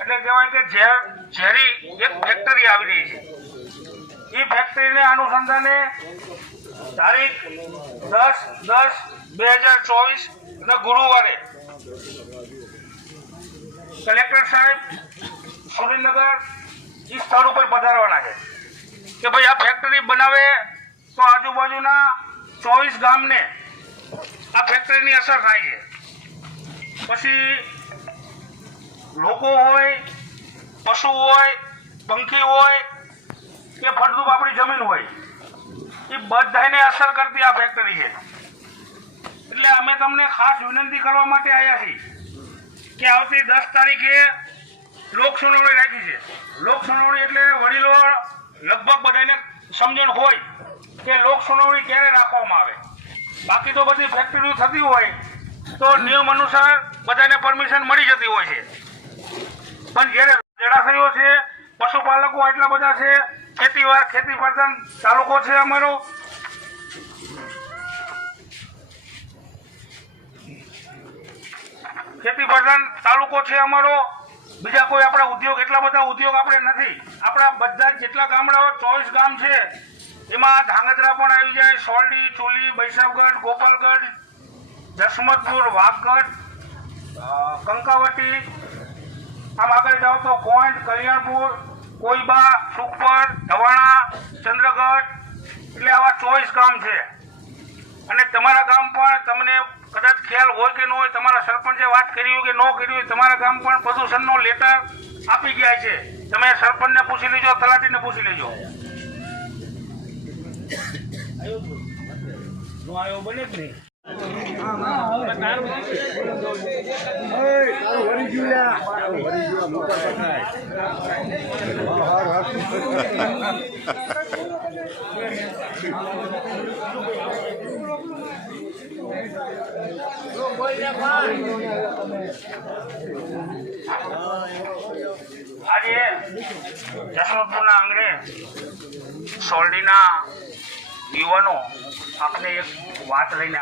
એટલે કહેવાય કે ઝેર, ઝેરી એક ફેક્ટરી આવી રહી છે. એ ફેક્ટરીને અનુસંધાને તારીખ દસ દસ બે હજાર ચોવીસ અને ગુરુવારે કલેક્ટર સાહેબ સુરેન્દ્રનગર એ સ્થળ ઉપર પધારવાના છે. કે ભાઈ આ ફેક્ટરી બનાવે તો આજુબાજુના ચોવીસ ગામને આ ફેક્ટરીની અસર થાય છે. પછી લોકો હોય, પશુ હોય, પંખી હોય કે ફળદ્રુપ આપણી જમીન હોય. એ બધાને અસર કરતી આ ફેક્ટરી છે. એટલે અમે તમને ખાસ વિનંતી કરવા માટે આવ્યા છીએ કે આવતી દસ તારીખે લોક સુનાવણી રાખી છે. લોક સુનાવણી એટલે વડીલો લગભગ બધાને સમજણ હોય કે લોક સુનાવણી ક્યારે રાખવામાં આવે. બાકી તો બધી ફેક્ટરીઓ થતી હોય તો નિયમ અનુસાર બધાને પરમિશન મળી જતી હોય છે. પણ જ્યારે જળાશયો છે, પશુપાલકો એટલા બધા છે ખેતીવાર ખેતી પ્રધાન તાલુકો છે અમારો. ખેતી પ્રધાન તાલુકો છે અમારો. બીજા કોઈ આપણા ઉદ્યોગ, એટલા બધા ઉદ્યોગ આપણે નથી. આપણા બધા જેટલા ગામડાઓ, ચોવીસ ગામ છે. એમાં ધાંગધ્રા પણ આવી જાય સોરડી ચોલી બૈસાબગઢ ગોપાલગઢ જસમતપુર વાઘગઢ કંકાવટી આમ આગળ જાઓ તો કોઈન્ટ કલ્યાણપુર, કોઈબા, સુખપર, ધવાણા, ચંદ્રગઢ, એટલે આવા ચોવીસ ગામ છે. અને તમારા ગામ પણ તમને કદાચ ખ્યાલ હોય કે ન હોય, તમારા સરપંચે વાત કરી હોય કે ન કરી હોય, તમારા ગામ પણ પ્રદૂષણનો લેટર આપી ગયા છે. તમે સરપંચને પૂછી લેજો, તલાટીને પૂછી લેજો. આવ્યો બને જ નહીં? આજે જસવંતપુરના આંગણે સોરડીના યુવાનો આપણે એક વાત લઈને